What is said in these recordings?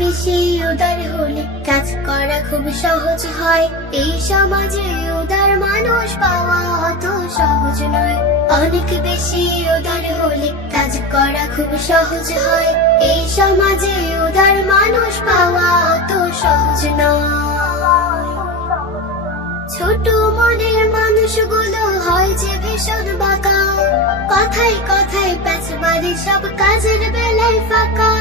বেশি উদার হলে কাজ করা খুব সহজ হয়। এই সমাজে উদার মানুষ পাওয়া অত সহজ নয়। অনেক বেশি উদার হলে কাজ করা খুব সহজ হয়। এই সমাজে উদার মানুষ পাওয়া অত সহজ নয়। ছোট মনের মানুষগুলো হয় যে ভীষণ বাঁকা, কথায় কথায় প্যাচ মারে সব কাজের বেলায় ফাঁকা।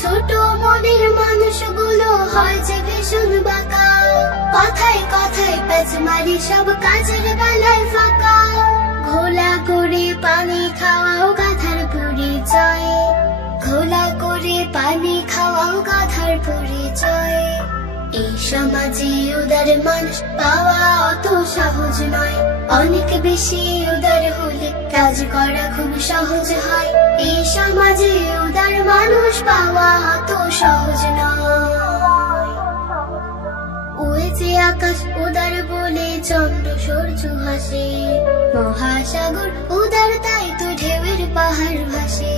ছোট মনের মানুষগুলো হয় যে ভীষণ বাঁকা, কথায় কথায় প্যাচ মারে সব কাজের বেলায় ফাঁকা। ঘোলা করে পানি খাওয়াও গাধার পরিচয়, ঘোলা করে পানি খাওয়াও গাধার পরিচয়। এই সমাজে উদার মানুষ পাওয়া অত সহজ নয়। অনেক বেশি উদার হলে কাজ করা খুব সহজ হয়। এই সমাজে উদার মানুষ পাওয়া অত সহজ নয়। ওই যে আকাশ উদার বলে চন্দ্র সূর্য হাসে, মহাসাগর উদার তাই তো ঢেউয়ের পাহাড় ভাসে।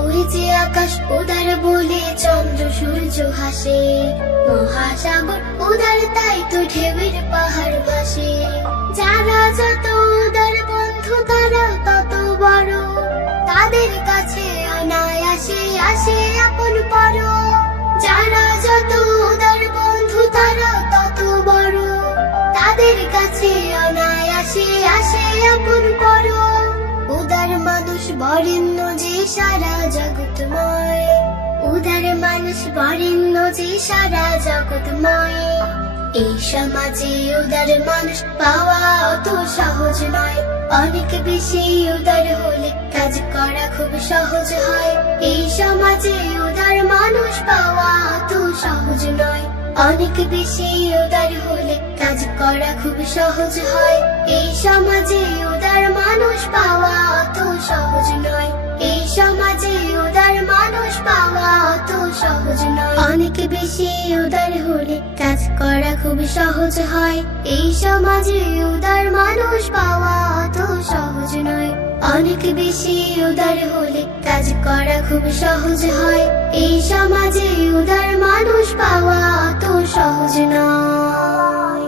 ওই যে আকাশ উদার বলে চন্দ্র সূর্য হাসে, মহাসাগর উদার তাই তো ঢেউয়ের পাহাড় ভাসে। যারা যত উদার বন্ধু তারা তত বড়, তাদের কাছে অনায়াসে আসে আপন পর। যারা যত উদার বন্ধু তারা তত বড়, তাদের কাছে অনায়াসে আসে আপন পর। উদার মানুষ বরেণ্য যে সারা জগৎময়, উদার মানুষ বরেণ্য যে সারা জগৎময়। এই সমাজে উদার মানুষ পাওয়া অত সহজ নয়। অনেক বেশি উদার হলে কাজ করা খুব সহজ হয়। এই সমাজে উদার মানুষ পাওয়া অত সহজ নয়। অনেক বেশি উদার হলে কাজ করা খুব সহজ হয়। এই সমাজে উদার মানুষ পাওয়া অত সহজ নয়। এই সমাজে উদার মানুষ পাওয়া অত সহজ নয়। অনেক বেশি উদার হলে কাজ করা খুব সহজ হয়। এই সমাজে উদার মানুষ পাওয়া অত সহজ নয়। অনেক বেশি উদার হলে কাজ করা খুব সহজ হয়। এই সমাজে উদার মানুষ পাওয়া অত সহজ নয়।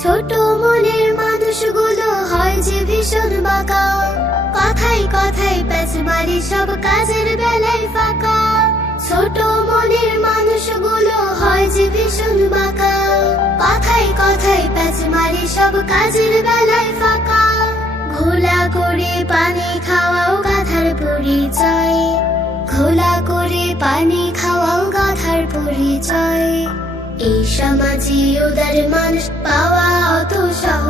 ছোট মনের মানুষগুলো হয় যে ভীষণ বাঁকা, কথায় কথায় প্যাচ মারে সব কাজের বেলায় ফাঁকা। ছোট মনের মানুষগুলো হয় যে ভীষণ বাঁকা, কথায় কথায় প্যাচ মারে সব কাজের বেলায় ফাঁকা। ঘোলা করে পানি খাওয়াও গাধার পরিচয়, ঘোলা করে পানি খাওয়াও গাধার পরিচয়। এই সমাজে উদার মানুষ পাওয়া অত সহজ